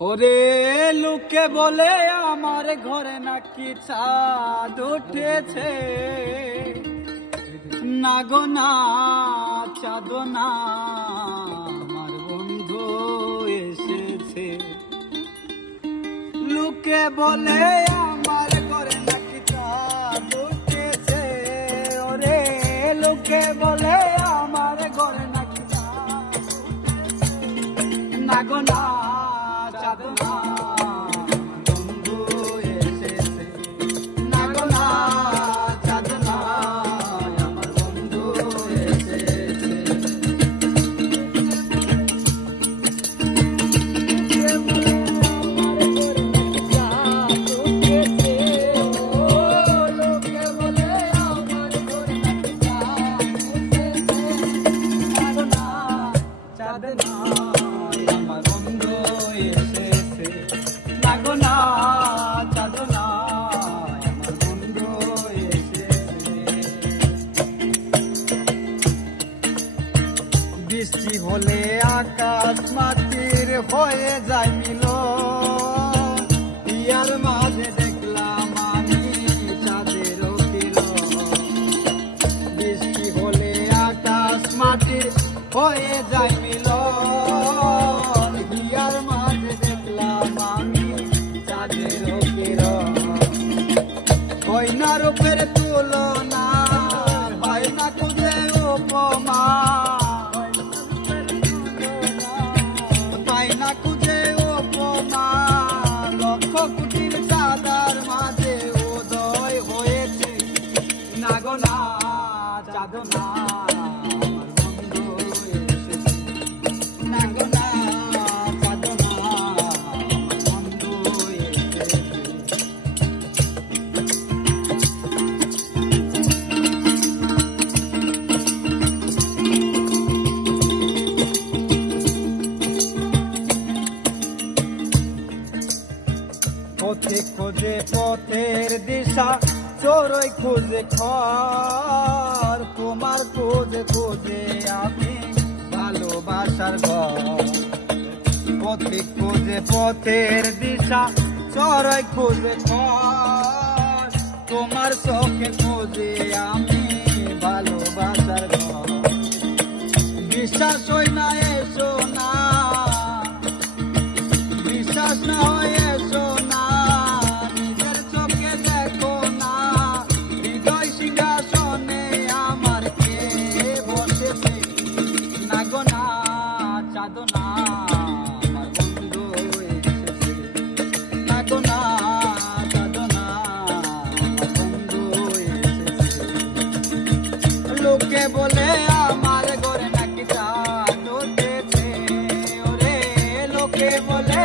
ওরে লোকে বলে আমার ঘরে নাকি চাঁদ উঠেছে, না গো না চাঁদ না আমার বন্ধু এসেছে। লোকে বলে আমার ঘরে নাকি চাঁদ উঠেছে, ওরে লোকে বলে আমার ঘরে নাকি চাঁদ উঠেছে, না গো না চাঁদ না বন্ধু এসেছে, না গো না চাঁদ না আমার বন্ধু এসেছে। লোকে বলে আমার ঘরে নাকি চাঁদ উঠেছে, না গো না চাঁদ না আমার বন্ধু এসেছে, না গো না চাঁদ না আমার বন্ধু এসেছে। বৃষ্টি হলে আকাশ মাটির হয়ে যায় মিলন, ইয়ার মাঝে দেখলাম আমি চাঁদের কিরণ। বৃষ্টি হলে আকাশ মাটির হয়ে যায় মিলন, ইয়ার মাঝে দেখলাম আমি চাঁদের কিরণ। হয় না রূপের তুলনা, হয় না খুঁজে উপমা, হয় না খুঁজে উপমা। লক্ষ কোটির চাঁদার মাঝে উদয় হয়েছে, না গো না চাঁদ না আমার বন্ধু এসেছে, না গো না চাঁদ না আমার বন্ধু এসেছে। পথে খোঁজে পথের দিশা, চোরই খোঁজে ঘর, তোমার খোঁজে খোঁজে আমি ভালোবাসার ঘর। পথে খোঁজে পথের দিশা, চোরই খোঁজে ঘর, তোমার চোখে খোঁজে আমি ভালোবাসার ঘর। বিশ্বাস হয় না এসো না, বিশ্বাস না হয় এসো না, নিজের চোখে দেখো না, হৃদয় সিংহাসনে আমার কে বসেছে, না গো না চাঁদ না আমার বন্ধু এসেছে, না গো না চাঁদ না আমার বন্ধু এসেছে। লোকে বলে আমার ঘরে নাকি চাঁদ উঠেছে, ওরে লোকে বলে